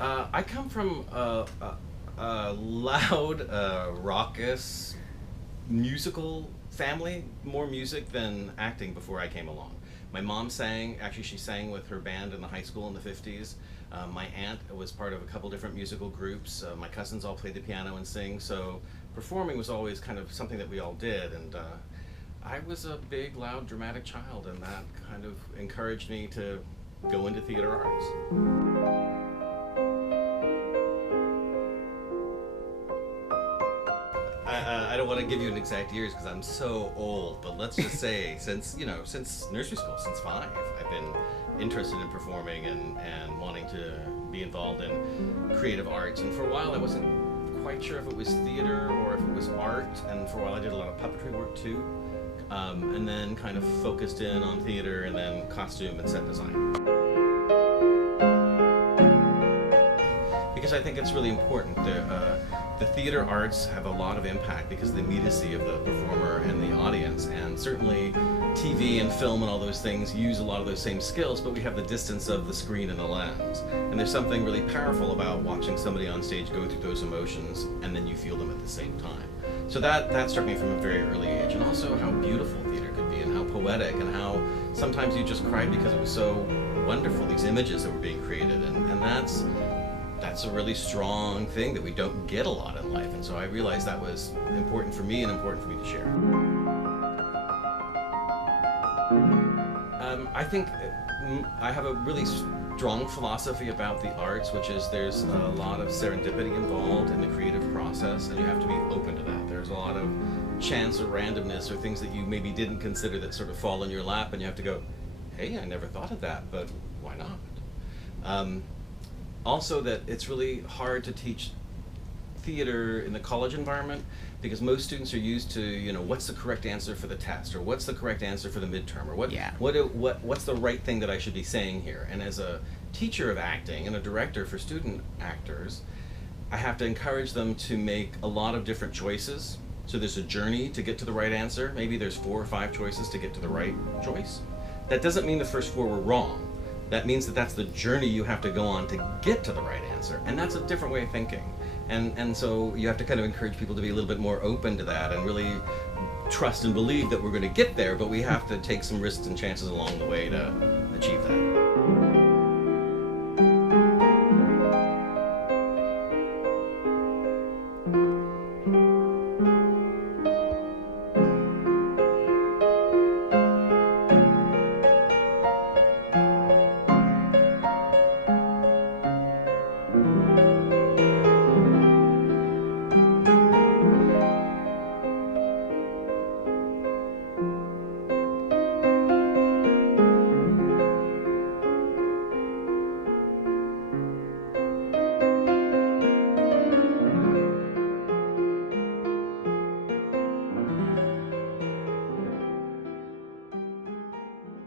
I come from a loud, raucous, musical family, more music than acting before I came along. My mom sang, actually she sang with her band in the high school in the 50s. My aunt was part of a couple different musical groups. My cousins all played the piano and sing, so performing was always kind of something that we all did. And I was a big, loud, dramatic child, and that kind of encouraged me to go into theater arts. I don't want to give you an exact years because I'm so old, but let's just say since nursery school, since 5, I've been interested in performing and wanting to be involved in creative arts. And for a while I wasn't quite sure if it was theater or if it was art, and for a while I did a lot of puppetry work too, and then kind of focused in on theater and then costume and set design. Because I think it's really important. The theater arts have a lot of impact because of the immediacy of the performer and the audience, and certainly TV and film and all those things use a lot of those same skills, but we have the distance of the screen and the lens. And there's something really powerful about watching somebody on stage go through those emotions and then you feel them at the same time. So that struck me from a very early age, and also how beautiful theater could be and how poetic, and how sometimes you just cried because it was so wonderful, these images that were being created, and that's a really strong thing that we don't get a lot in life. And so I realized that was important for me and important for me to share. I think I have a really strong philosophy about the arts, which is there's a lot of serendipity involved in the creative process, and you have to be open to that. There's a lot of chance or randomness or things that you maybe didn't consider that sort of fall in your lap, and you have to go, hey, I never thought of that, but why not? Also, that it's really hard to teach theater in the college environment because most students are used to, what's the correct answer for the test, or what's the correct answer for the midterm, or what's the right thing that I should be saying here. And as a teacher of acting and a director for student actors, I have to encourage them to make a lot of different choices. So there's a journey to get to the right answer. Maybe there's 4 or 5 choices to get to the right choice. That doesn't mean the first 4 were wrong. That means that that's the journey you have to go on to get to the right answer. And that's a different way of thinking. And so you have to kind of encourage people to be a little bit more open to that and really trust and believe that we're going to get there, but we have to take some risks and chances along the way to achieve that.